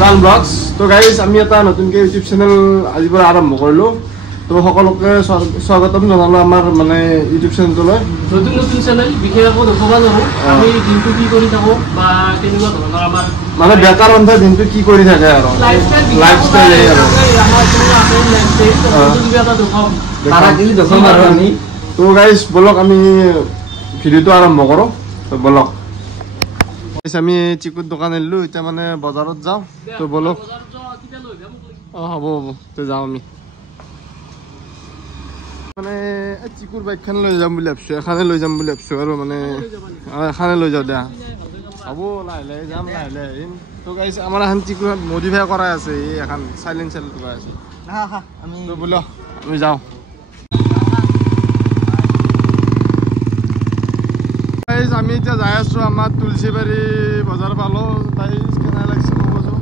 Done Vlogs. So guys, আমি এটা নতুনকে ইউটিউব চেনেল আজিৰ পৰা আৰম্ভ কৰিলো। তো সকলোকে স্বাগতম জনালো আমাৰ মানে ইউটিউব চেনেললৈ। নতুন চেনেল বিশেষকৈ দেখুৱা যাবো আমি দিনটো কি কৰি থাকো বা কেনেকুৱা ধৰণৰ আমাৰ মানে বেকাৰ অন্ধ দিনটো কি কৰি থাকে আৰু লাইফষ্টাইল আৰু আমাৰ কোনো আছে লাইফষ্টাইল তো কিবা এটা দেখাও পাৰাদিলি দেখাম আৰু আমি। তো গাইস বলক আমি ভিডিওটো আৰম্ভ কৰো। তো বলক আমি চিকুৰ দোকান এলো এটা মানে বজাৰত যাও। তো বলক হ'ব তো যাও আমি মানে চিকুৰ বাইকখন লৈ যাম বুলি ভাবছো এখানে লৈ যাম বুলি ভাবছো আৰু মানে এখানে লৈ যাও দিয়া হ'ব লাহে যাম লাহে আহিম। তো গাইস আমাৰ এখন চিকুৰ মডিফাই কৰা আছে এই এখন সাইলেন্সাৰ লগাই আছে আমি তো বলক আমি যাও। গাইস আমি এতিয়া যাই আছো আমাৰ তুলসীবাৰী বজাৰ পালো তাই কেনে লাগিছে ক'বছো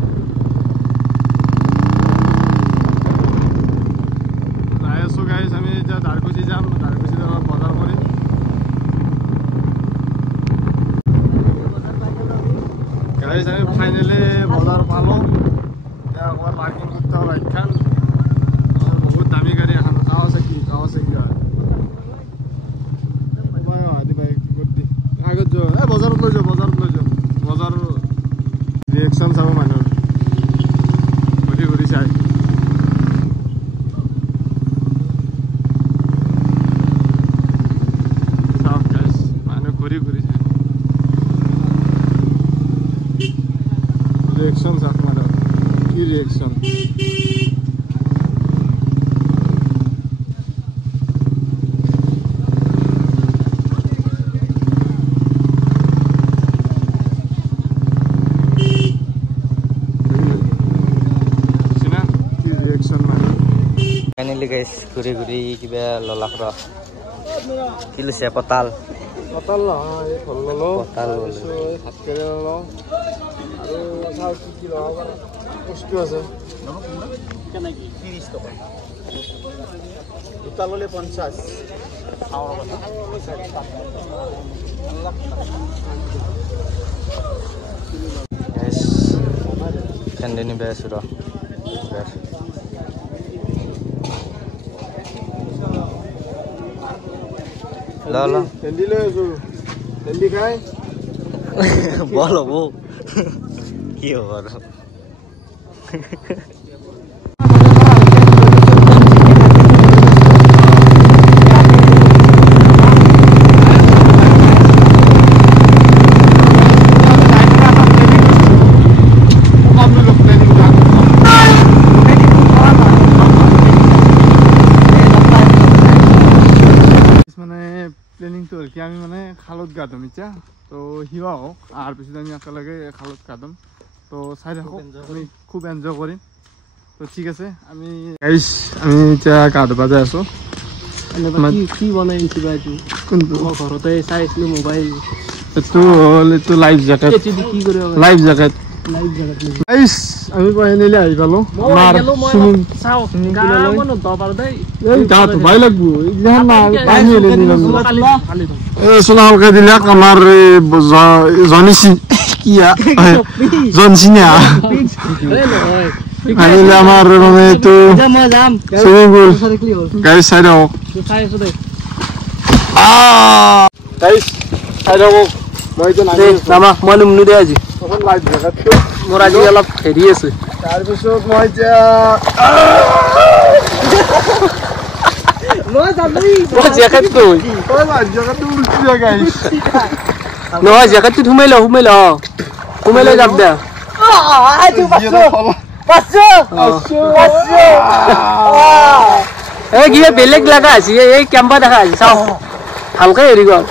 যাই আছো গাইস আমি এতিয়া দাৰকুছি যাম দাৰকুছি যাম বজাৰ কৰিম। গাইস আমি ফাইনালি বজাৰ পালো এতিয়া একবাৰ পাৰ্কিং কৰতে হবে বাইকখান বহুত দামী গাড়ী এখন কাৱাসাকি কি আগত যাও বজাৰত লৈ যাও বজাৰ ৰিয়েকশন চাব মানুহ ঘূৰি চাই চাওক গাইস মানুহ ঘূৰি চাই ৰিয়েকশন চাওক মানুহ কি ৰিয়েকশন Finally guys, guri kiba lolak ro. Kilo siya potal. Potal lah, ini kalau lo. Potal lo. Hat kere lo. Aru sao kilo apa? Uski aja. কেনে কি 30 টাকা Potal le 50. Guys, kan ini biasa ro. Lala. Tendi le jo. Tendi khai. Bolo bo. Ki ho ro. Planning তো কি আমি মানে খালত গা ধুম এতিয়া তো হিৱা হোক আর পিছত আমি একেলগে খালত গা ধুম তো চাই থাকো আমি খুব এনজয় কৰিম। তো ঠিক আছে আমি গাইস আমি এতিয়া গা ধুবা যাই আছো। কি বনাই আনিছি বাইটো কোনটো ঘৰতে চাইছিলো মোবাইল তো লাইফ জ্যাকেট কি কৰিব লাইফ জ্যাকেট গাইস আমি ফাইনালি আহি পালো আমাৰ সুইমিং চাও গা মন দবাৰ দেই এই গা ধুবাই লাগবো ইমান না পানী এলে নিলাম খালি সোনা হালকা দিলাক আমাৰ জনিসি কিয়া জনসিনা ফাইনালি আমাৰ মানে তো সুইমিং পুল গাইস চাই দাও চাই আছো দে গাইস চাই দাও মই তো নামি নামা মই নুমনু দে আজি এখন লাইভ জায়গাটো মোৰ আজি অলপ হেৰি আছে তাৰ পিছত মই এতিয়া মই যাবি Wah, jaket tuh. ওই লাইভ জায়গাটো উঠি যায় guys No, jaket tuh humelo. Humelo যাব দে। আইটো পাছো এই গিয়ে বেলেগ লাগা আছে এই ক্যাম্পা দেখা আছে চাও হালকা হেৰি গল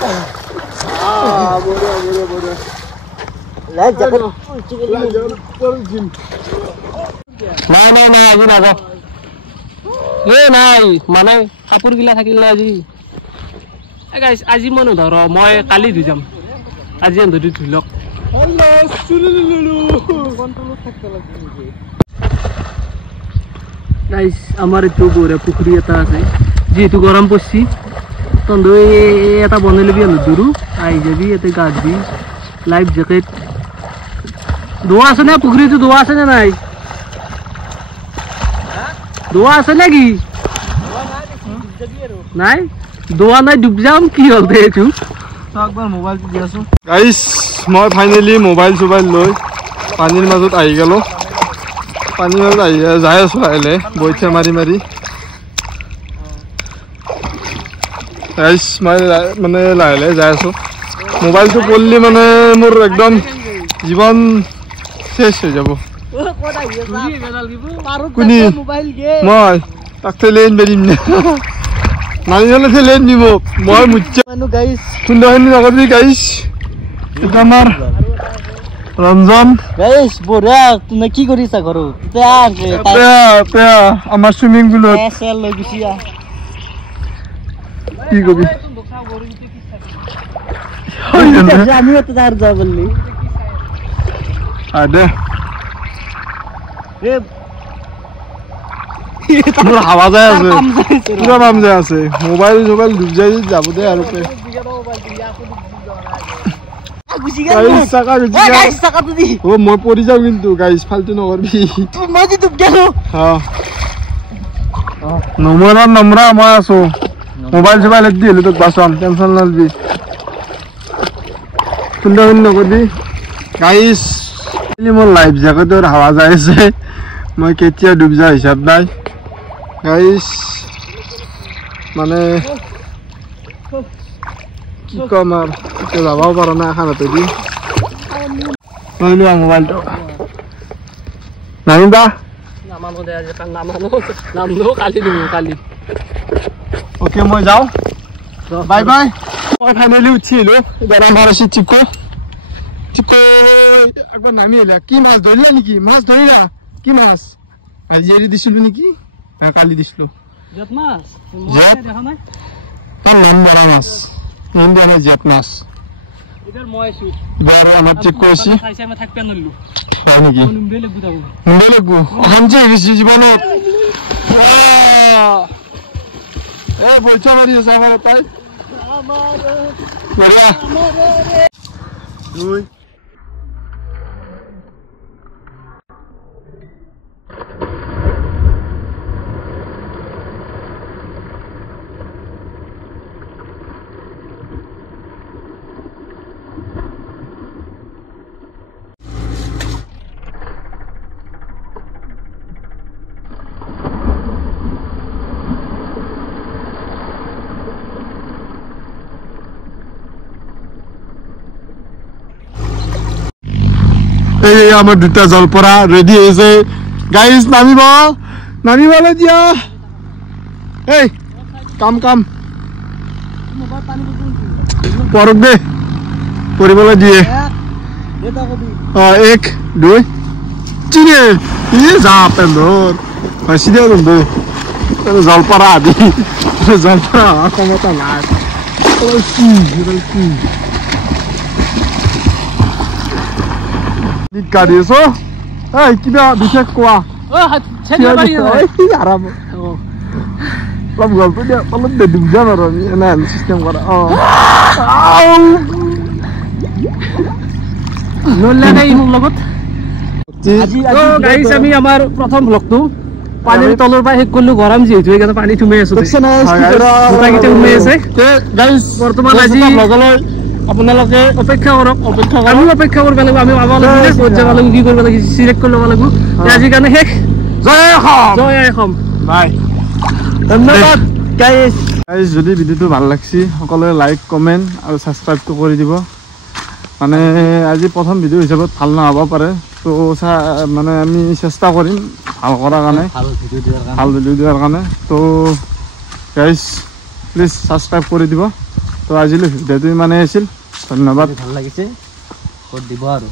লাইভ জ্যাকেট নাই আজি নাযাওঁ নাই মানে কাপোৰ গিলা থাকিল আজি গাইস আজি মই নধৰ মই কালি ধুই যাম আজি ধুই ধুই লওক গাইস আমাৰ এইটো বঢ়িয়া পুখুৰী এটা আছে যিহেতু গৰম পৰছি তন্দু এটা বনাই লবি দূৰো আহি যাবি ইয়াতে গা ধুবি লাইফ জ্যাকেট দোৱা আছে নে পুখুৰীটো দোৱা আছে নে নাই দোৱা আছে নেকি নাই দোৱা নাই ডুব যাম কি হ'ল এইটো একবাৰ মোবাইলটো দি আছো গাইছ মই ফাইনেলি মোবাইল চোবাইল লৈ পানীৰ মাজত আহি গ'লো পানীৰ মাজত আহি যাই আছো লাহে বৈঠা মাৰি মাৰি গাইছ মই মানে লাহে লাহে যাই আছো মোবাইলটো পড়লি মানে মোৰ একদম জীৱন শেষ হৈ যাব কোনি মই তাক ঠেলেন বেৰিম না নাৰিলে ঠেলেন নিব মই মুচ্চা গাইছ সুন্দৰখিনি নকৰিবি গাইছ এটা আমাৰ ৰঞ্জন গাইছ বঢ়িয়া তুমি কি কৰিছা ঘৰত আমাৰ চুইমিং পুলত লৈ গুচি আহ কি কবি আমিও তো তার যাব বললি আদে পুরো হাওয়া যায় আছে পুরো নাম যায় আছে মোবাইল মোবাইল ডুব যায় যাব দে আর পে গাইস সাকা গাইস সাকা তুই ও মই পড়ি যাও কিন্তু গাইস ফালতু নকরবি তুই মজি ডুব গেল হ্যাঁ নম্বর মই আছো মোবাইল মোবাইল দিলে তোক বাসাম টেনশন নলবি সুন্দর নকরবি গাইস মোৰ লাইফ জ্যাকেটৰ হাৱা যায় আছে মই কেতিয়া ডুব যা হিচাপ নাই গাইস মানে কি কম আর তো যাবাও পারা না খানাতে দি লইলো মোবাইলটো নামিবা নামানো দে আজি নামলো কালি দিব কালি ওকে মই যাও বাই বাই মই ফাইনালি উঠিলো এবার আমার আছে চিকো চিকো একবার নামি এলা কি মাছ ধরিলা নাকি মাছ ধরিলা কি মাছ আজি এরি দিছিলু নাকি না কালি দিছিলু জত মাছ জাত দেখা নাই তো নাম বড় মাছ নাম বড় জাত মাছ এটার ময়সু বড় আমার চেক করছি খাইছে আমি থাকতে নলু হয় নাকি নুমবে লাগু দাও নুমবে লাগু হামজে গেছি জীবনে এ বইচা মারি আছে আমার তাই বড়া দুই এই আমার দুটা জলপরা রেডি হয়েছে গাইস নামিব নামিবলে দিয়া এই কাম কাম পরক দে পরিবলে দিয়ে এক দুই চিনে ই যা পেন্দর হাসি দিয়ে দে জলপরা আদি জলপরা ক্ষমতা নাই গাড়িছো এই কিবা বিশেষ কোৱা ও ছেলে বাড়ি আৰাম অলপ গল্প দিয়া অলপ ডুব যাম আৰু এনে সিস্টেম কৰা নলে নাই মোৰ লগত আজি গাইস আমি আমাৰ প্ৰথম ব্লগটো পানীৰ তলৰ পৰা শেষ কৰিলো গৰম যিহেতু এইকাৰণে পানী থুমাই আছো গোটাকিটা সোমাই আছে গাইস বৰ্তমান আজি লগলৈ আপোনালোকে অপেক্ষা কৰক আমি অপেক্ষা কৰিব লাগিব আমি পাব লাগিব ক'ত যাব লাগিব কি কৰিব লাগিব সিলেক্ট কৰি ল'ব লাগিব আজিৰ কাৰণে শেষ জয় অসম জয় অসম বাই ধন্যবাদ গাইস গাইস যদি ভিডিওটো ভাল লাগছি সকলোৱে লাইক কমেন্ট আৰু সাবস্ক্ৰাইবটো কৰি দিব মানে আজি প্ৰথম ভিডিও হিচাপত ভাল নহ'ব পাৰে তো মানে আমি চেষ্টা কৰিম ভাল কৰাৰ কাৰণে ভাল ভিডিও দিয়াৰ কাৰণে তো গাইস প্লিজ সাবস্ক্ৰাইব কৰি দিব তো আজিলৈ ভিডিওটো ইমানেই আছিল ধন্যবাদ ভাল লাগিছে ক'ত দিব আৰু